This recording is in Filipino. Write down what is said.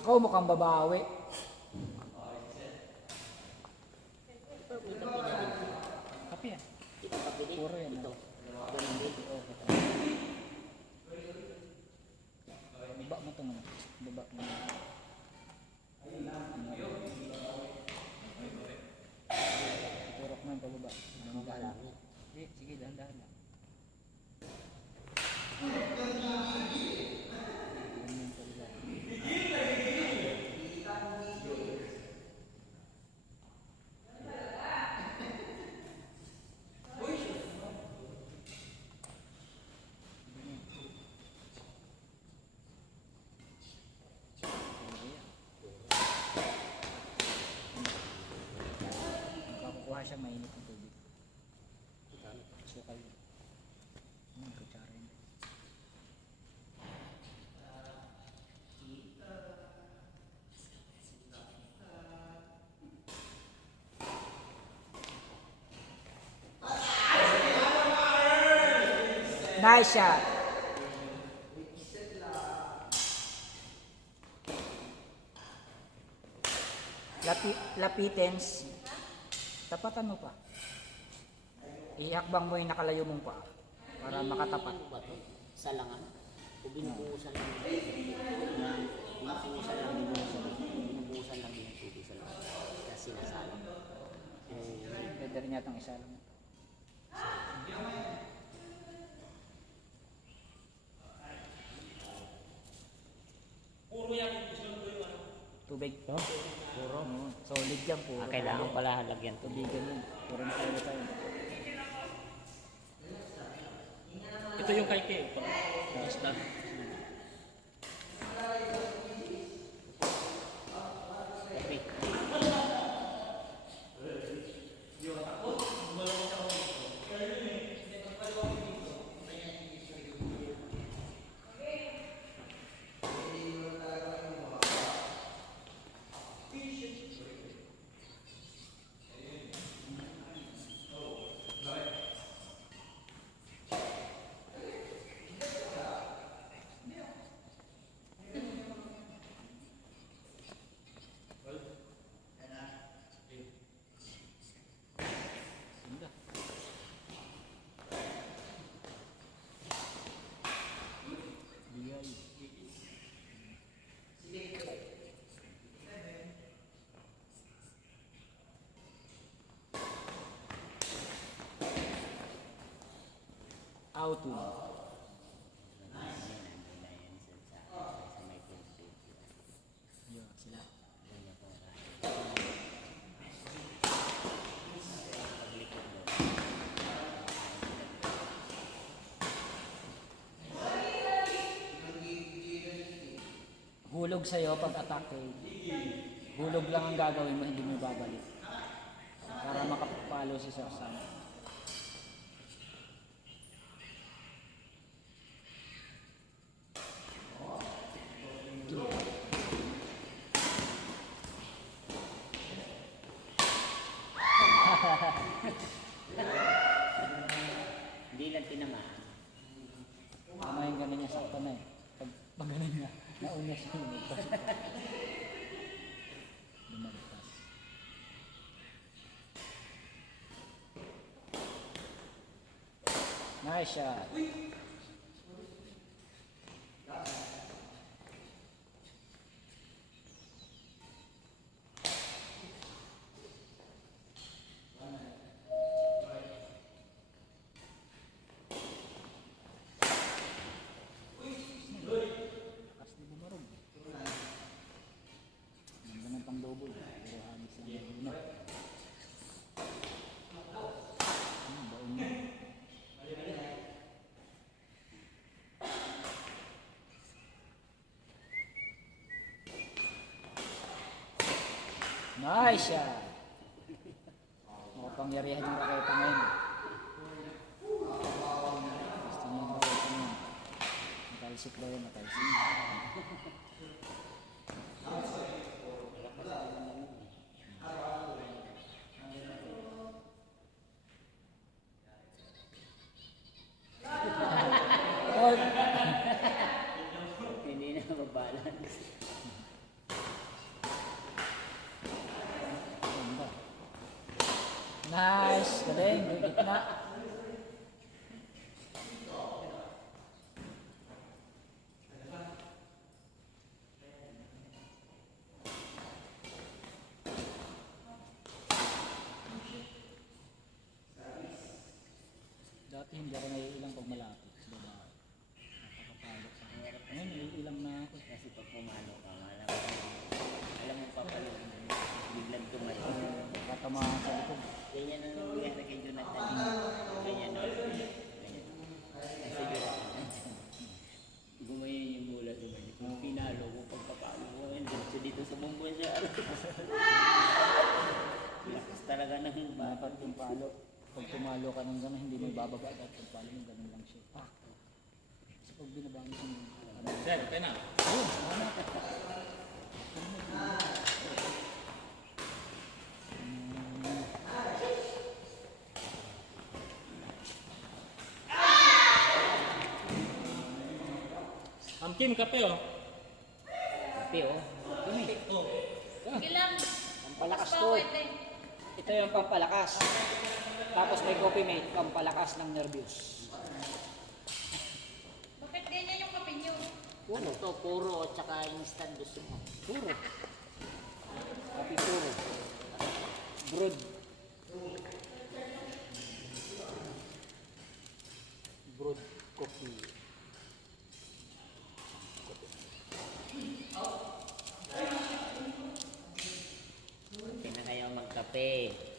Ako mukhang babawi. Kape yan. Puro yan. Ito. ah. Baba mo ito naman. Baba mo. Turok mo yung. Ang bahala mo. Sige, sige, dahan-dahan lang. Yan yung pababa. Magkakukuha siya mainit ng tubig. Sukal. Hmm, kutsara yun. Nice shot. Lapi, lapitens. Tapatan mo pa. Ihakbang mo yung nakalayo mong pa para makatapat. Ano ba to? Salangan? O binubuhusan lang? Binubuhusan lang. Binubuhusan lang ang tubig sa loob. Kaya sinasalang. Eh, pwede rin yatang isa lang. Tubig to? Puro. Oo, solid yan po. Ah, kailangan pala halagyan. Tubigan yan. Puro na tayo tayo. Ito yung kay Kay. Isda. Kape. Auto. Yun, sila. Hulog sa'yo pag atake. Hulog lang ang gagawin mo, hindi mo babalik. Para makapalo si Sir. Hindi lang tinamaan. Tama yung ganun niya, sakto na eh. Pag, pag niya, nauna siya yung. Lumagpas. Nice shot. Nice shot. Makapangyarihan yung raketa ngayon. Gusto niya yung raketa ngayon. Natalsik daw yun, natalsik. Hindi na mabalance. Galing, may gitna. Dati hindi ako naiilang pag malapit. Diba? Nakakapalo pa. Ngayon, naiilang na ako. Kasi pag pumalo ka, alam mo, alam mo papalo, biglang tumayo. Tatamaan sa likod. Ganyan ang nangyayari kay Jonathan. Ganyan o. Ganyan. Kasi Jonathan, gumayon yung bola gumayon. Kung pinalo ko, pagpapalo ko, so dito sa bumbon siya. Lakas talaga ng bata. Dapat yung palo. Pag tumalo ka ng gano'n, hindi mo ibababa. Dapat yung palo mo gano'n lang siya. Ah. Kasi pag binabangon siya, ano, Sir, okay na. ayun. Ma'am Kim, kape oh. Kape, oh. Dumi. Oh. Ilang? Pampalakas Mas to. pwede. Ito yung pampalakas. Tapos may coffee mate, pampalakas ng nervyos. Bakit ganyan yung kape niyo? Ano to, puro at saka instant gusto mo. Puro. Kape puro. Brood. Brood coffee. 对